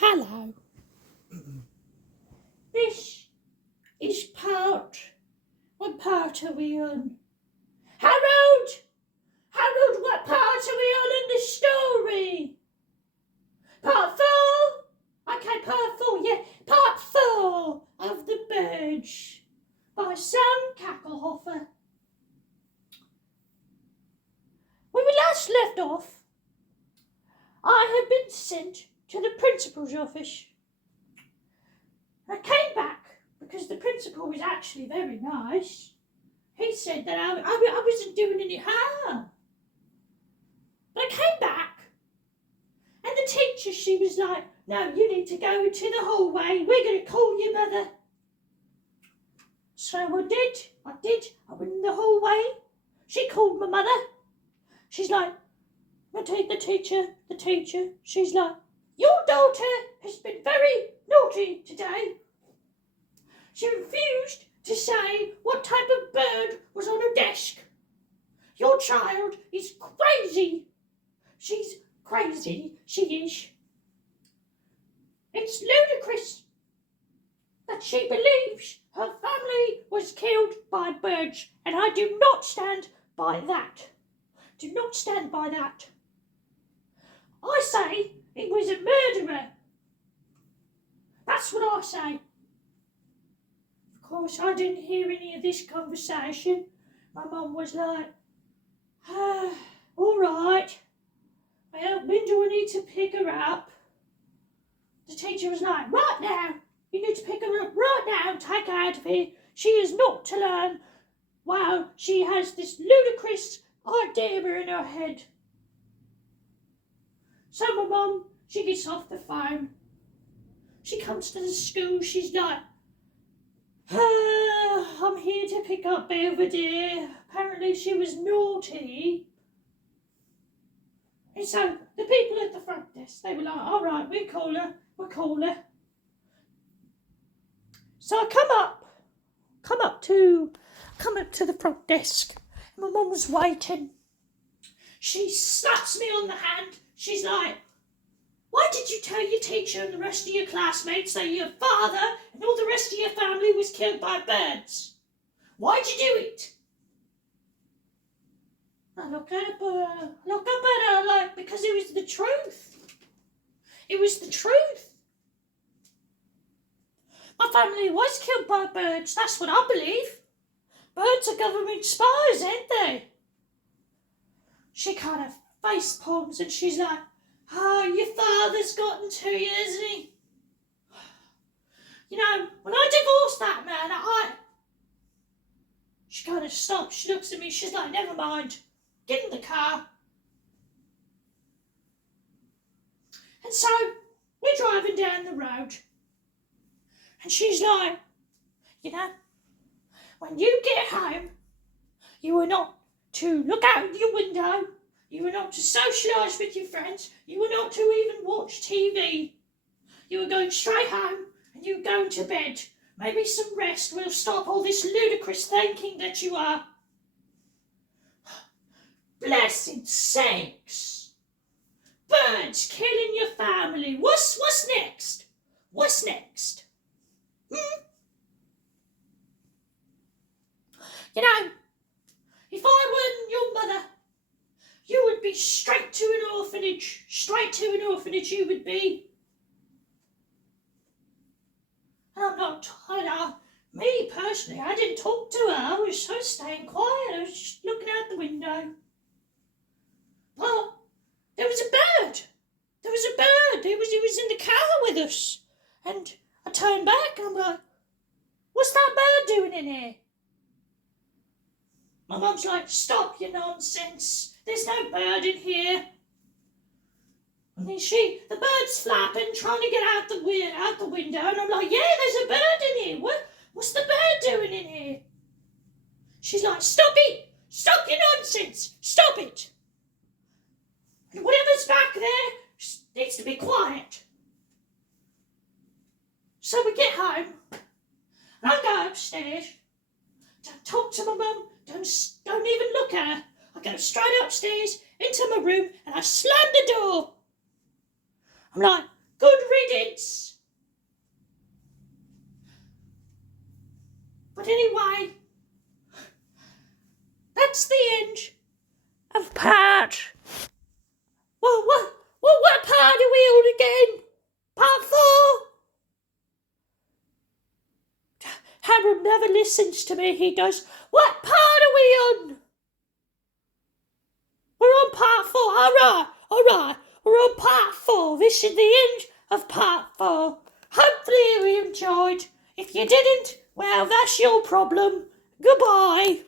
Hello. This is part. What part are we on? Harold! Harold, what part are we on in the story? Part 4? Okay, part 4, yeah. Part 4 of The Birds by Sam Kackelhofer. When we last left off, I had been sent to the principal's office. I came back because the principal was actually very nice. He said that I wasn't doing any harm. But I came back and the teacher, she was like, no, you need to go to the hallway. We're going to call your mother. So I did. I went in the hallway. She called my mother. She's like, the teacher, she's like, your daughter has been very naughty today. She refused to say what type of bird was on her desk. Your child is crazy. She's crazy, she is. It's ludicrous that she believes her family was killed by birds, and I do not stand by that. Do not stand by that. I say it was a murderer. That's what I say. Of course, I didn't hear any of this conversation. My mum was like, all right. Well, when do I need to pick her up? The teacher was like, right now. You need to pick her up right now and take her out of here. She is not to learn while she has this ludicrous idea in her head. So my mum, she gets off the phone. She comes to the school. She's like, I'm here to pick up Belvedere. Apparently she was naughty. And so the people at the front desk, they were like, all right, we'll call her. So I come up to the front desk. My mum was waiting. She slaps me on the hand. She's like, why did you tell your teacher and the rest of your classmates that your father and all the rest of your family was killed by birds? Why'd you do it? I look up at her like, because it was the truth. It was the truth. My family was killed by birds, that's what I believe. Birds are government spies, ain't they? She kind of face palms and she's like, oh, your father's gotten to you, isn't he? You know, when I divorced that man, She kind of stops, she looks at me, she's like, never mind, get in the car. And so, we're driving down the road. And she's like, you know, when you get home, you are not to look out your window. You are not to socialise with your friends. You are not to even watch TV. You are going straight home and you're going to bed. Maybe some rest will stop all this ludicrous thinking that you are. Blessed sakes. Birds killing your family. What's next? What's next? You know, if I weren't your mother, you would be straight to an orphanage. Straight to an orphanage you would be. And I'm not, me personally, I didn't talk to her. I was staying quiet. I was just looking out the window. Well, there was a bird. He was in the car with us. And I turned back and I'm like, what's that bird doing in here? My mum's like, stop your nonsense. There's no bird in here. And then the bird's flapping, trying to get out the window. And I'm like, yeah, there's a bird in here. What's the bird doing in here? She's like, stop it. Stop your nonsense. Stop it. And whatever's back there needs to be quiet. So we get home. And I go upstairs. Don't talk to my mum. Don't even look at her. I go straight upstairs into my room and I slam the door. I'm like, Good riddance. But anyway, that's the end of part. Well, what part are we on again? Part 4? Harold never listens to me, he does. What part are we on? We're on part 4. Alright. We're on part 4. This is the end of part 4. Hopefully you enjoyed. If you didn't, well, that's your problem. Goodbye.